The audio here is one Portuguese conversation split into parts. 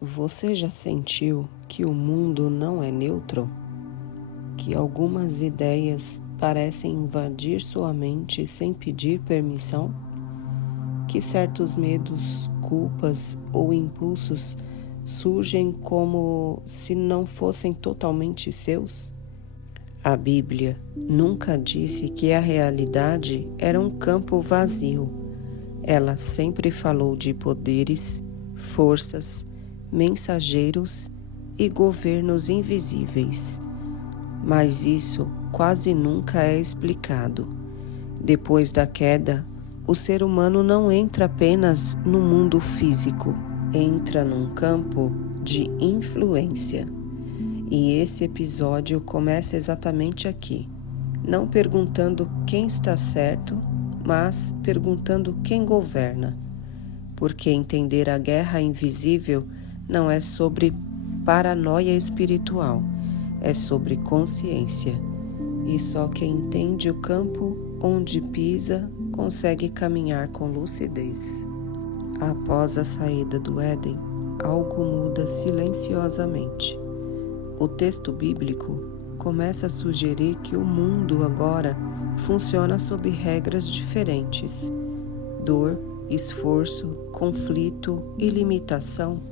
Você já sentiu que o mundo não é neutro? Que algumas ideias parecem invadir sua mente sem pedir permissão? Que certos medos, culpas ou impulsos surgem como se não fossem totalmente seus? A Bíblia nunca disse que a realidade era um campo vazio. Ela sempre falou de poderes, forças, mensageiros e governos invisíveis. Mas isso quase nunca é explicado. Depois da queda, o ser humano não entra apenas no mundo físico, entra num campo de influência. E esse episódio começa exatamente aqui, não perguntando quem está certo, mas perguntando quem governa. Porque entender a guerra invisível não é sobre paranoia espiritual, é sobre consciência. E só quem entende o campo onde pisa consegue caminhar com lucidez. Após a saída do Éden, algo muda silenciosamente. O texto bíblico começa a sugerir que o mundo agora funciona sob regras diferentes. Dor, esforço, conflito e limitação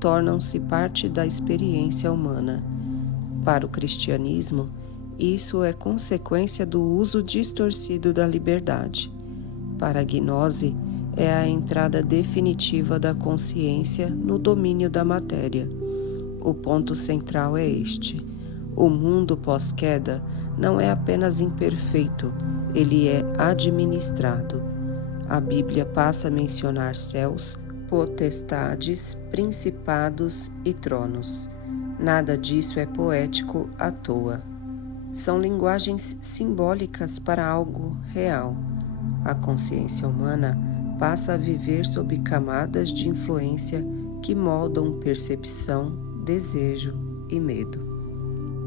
tornam-se parte da experiência humana. Para o cristianismo, isso é consequência do uso distorcido da liberdade. Para a gnose, é a entrada definitiva da consciência no domínio da matéria. O ponto central é este: o mundo pós-queda não é apenas imperfeito, ele é administrado. A Bíblia passa a mencionar céus, potestades, principados e tronos. Nada disso é poético à toa. São linguagens simbólicas para algo real. A consciência humana passa a viver sob camadas de influência que moldam percepção, desejo e medo.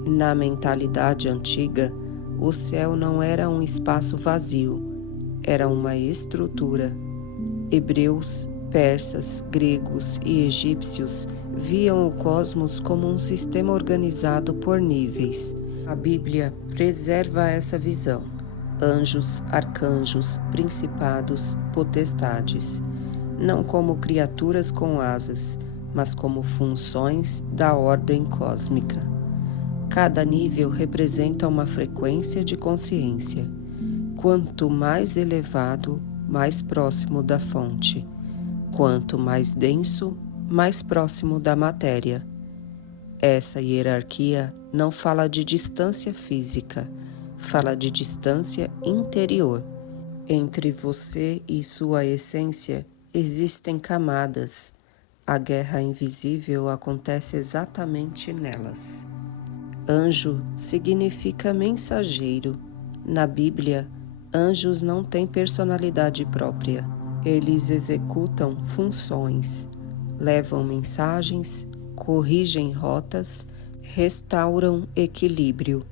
Na mentalidade antiga, o céu não era um espaço vazio, era uma estrutura. Hebreus, persas, gregos e egípcios viam o cosmos como um sistema organizado por níveis. A Bíblia preserva essa visão. Anjos, arcanjos, principados, potestades, não como criaturas com asas, mas como funções da ordem cósmica. Cada nível representa uma frequência de consciência. Quanto mais elevado, mais próximo da fonte. Quanto mais denso, mais próximo da matéria. Essa hierarquia não fala de distância física, fala de distância interior. Entre você e sua essência existem camadas. A guerra invisível acontece exatamente nelas. Anjo significa mensageiro. Na Bíblia, anjos não têm personalidade própria. Eles executam funções, levam mensagens, corrigem rotas, restauram equilíbrio.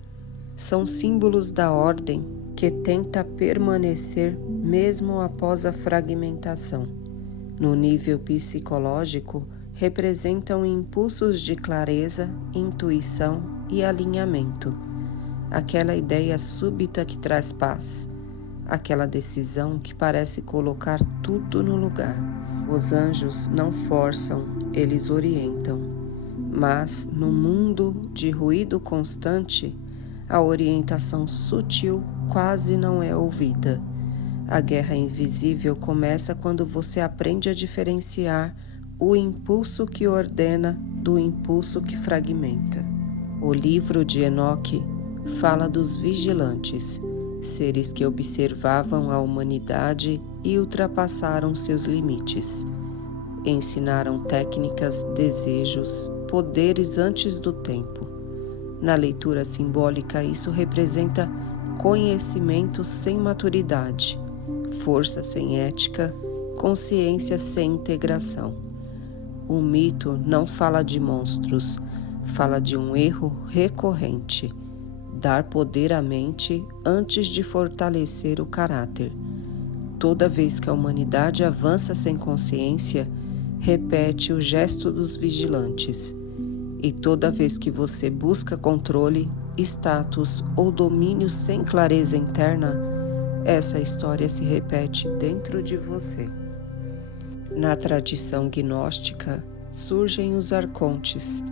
São símbolos da ordem que tenta permanecer mesmo após a fragmentação. No nível psicológico, representam impulsos de clareza, intuição e alinhamento. Aquela ideia súbita que traz paz. Aquela decisão que parece colocar tudo no lugar. Os anjos não forçam, eles orientam. Mas, no mundo de ruído constante, a orientação sutil quase não é ouvida. A guerra invisível começa quando você aprende a diferenciar o impulso que ordena do impulso que fragmenta. O livro de Enoque fala dos vigilantes, seres que observavam a humanidade e ultrapassaram seus limites. Ensinaram técnicas, desejos, poderes antes do tempo. Na leitura simbólica, isso representa conhecimento sem maturidade, força sem ética, consciência sem integração. O mito não fala de monstros, fala de um erro recorrente, dar poder à mente antes de fortalecer o caráter. Toda vez que a humanidade avança sem consciência, repete o gesto dos vigilantes. E toda vez que você busca controle, status ou domínio sem clareza interna, essa história se repete dentro de você. Na tradição gnóstica, surgem os arcontes,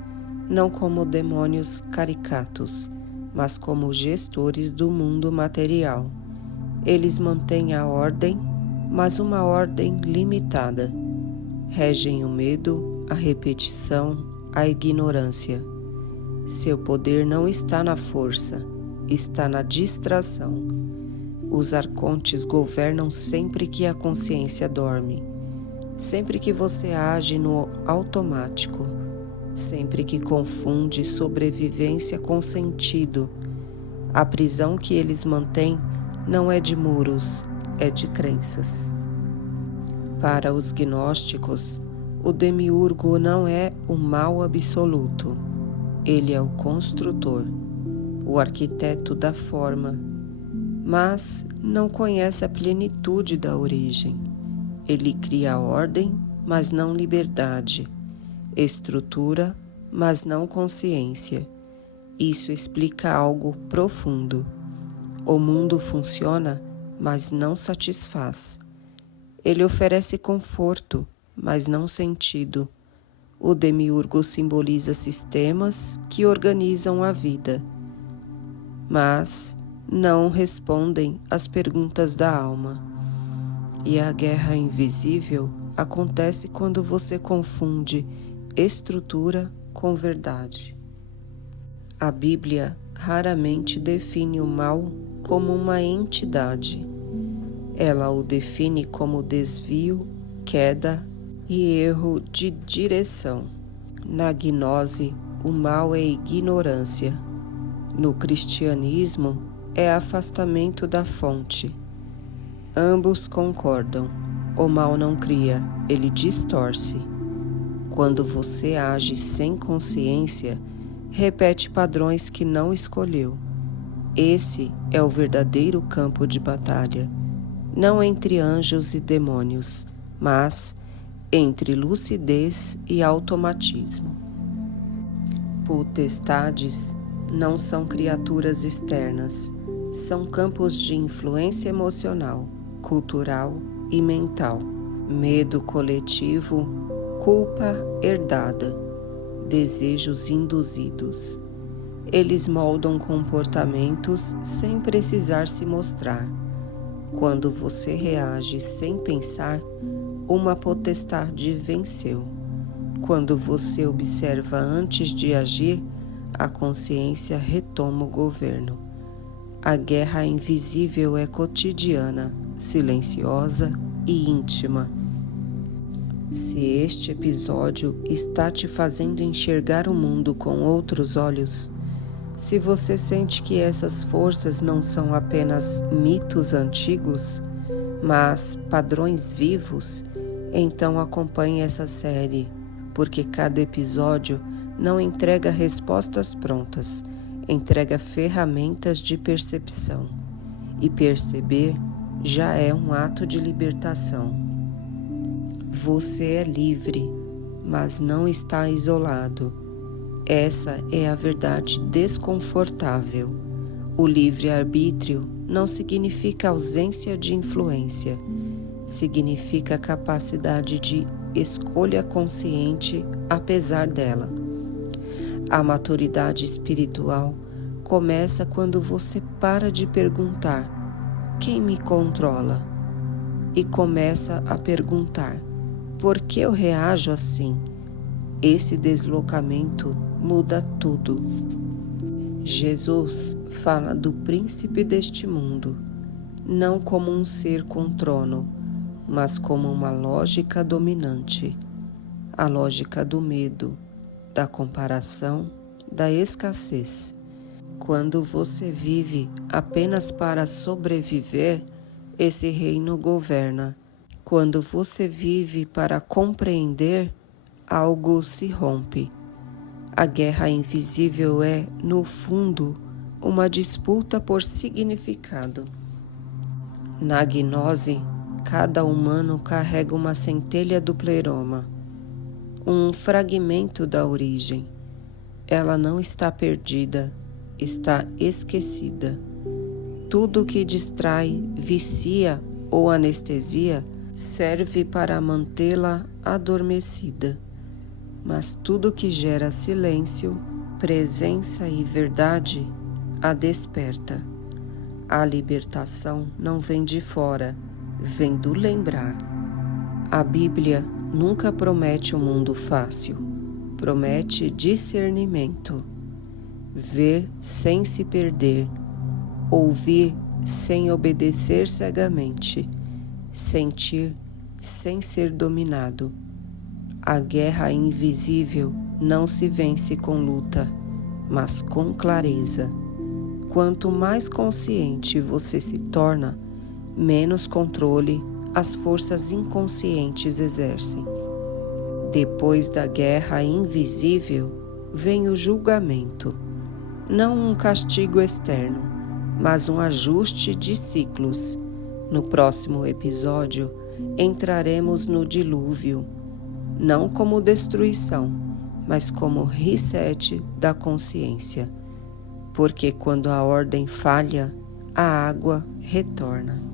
não como demônios caricatos, mas como gestores do mundo material. Eles mantêm a ordem, mas uma ordem limitada. Regem o medo, a repetição, a ignorância. Seu poder não está na força, está na distração. Os arcontes governam sempre que a consciência dorme, sempre que você age no automático, sempre que confunde sobrevivência com sentido. A prisão que eles mantêm não é de muros, é de crenças. Para os gnósticos, o demiurgo não é o mal absoluto. Ele é o construtor, o arquiteto da forma, mas não conhece a plenitude da origem. Ele cria ordem, mas não liberdade, estrutura, mas não consciência. Isso explica algo profundo. O mundo funciona, mas não satisfaz. Ele oferece conforto, mas não sentido. O demiurgo simboliza sistemas que organizam a vida, mas não respondem às perguntas da alma. E a guerra invisível acontece quando você confunde estrutura com verdade. A Bíblia raramente define o mal como uma entidade. Ela o define como desvio, queda e erro de direção. Na gnose, o mal é ignorância. No cristianismo, é afastamento da fonte. Ambos concordam. O mal não cria, ele distorce. Quando você age sem consciência, repete padrões que não escolheu. Esse é o verdadeiro campo de batalha, não entre anjos e demônios, mas entre lucidez e automatismo. Potestades não são criaturas externas, são campos de influência emocional, cultural e mental. Medo coletivo, culpa herdada, desejos induzidos. Eles moldam comportamentos sem precisar se mostrar. Quando você reage sem pensar, uma potestade venceu. Quando você observa antes de agir, a consciência retoma o governo. A guerra invisível é cotidiana, silenciosa e íntima. Se este episódio está te fazendo enxergar o mundo com outros olhos, se você sente que essas forças não são apenas mitos antigos, mas padrões vivos, então acompanhe essa série, porque cada episódio não entrega respostas prontas, entrega ferramentas de percepção. E perceber já é um ato de libertação. Você é livre, mas não está isolado. Essa é a verdade desconfortável. O livre-arbítrio não significa ausência de influência, significa capacidade de escolha consciente apesar dela. A maturidade espiritual começa quando você para de perguntar: quem me controla? E começa a perguntar: por que eu reajo assim? Esse deslocamento muda tudo. Jesus fala do príncipe deste mundo, não como um ser com trono, mas como uma lógica dominante, a lógica do medo, da comparação, da escassez. Quando você vive apenas para sobreviver, esse reino governa. Quando você vive para compreender, algo se rompe. A guerra invisível é, no fundo, uma disputa por significado. Na gnose, cada humano carrega uma centelha do pleroma. um fragmento da origem. Ela não está perdida, está esquecida. Tudo que distrai, vicia ou anestesia serve para mantê-la adormecida. Mas tudo que gera silêncio, presença e verdade a desperta. A libertação não vem de fora, vem do lembrar. A Bíblia nunca promete um mundo fácil, promete discernimento. Ver sem se perder, ouvir sem obedecer cegamente, sentir sem ser dominado. A guerra invisível não se vence com luta, mas com clareza. Quanto mais consciente você se torna, menos controle as forças inconscientes exercem. Depois da guerra invisível, vem o julgamento. Não um castigo externo, mas um ajuste de ciclos. No próximo episódio, entraremos no dilúvio, não como destruição, mas como reset da consciência. Porque quando a ordem falha, a água retorna.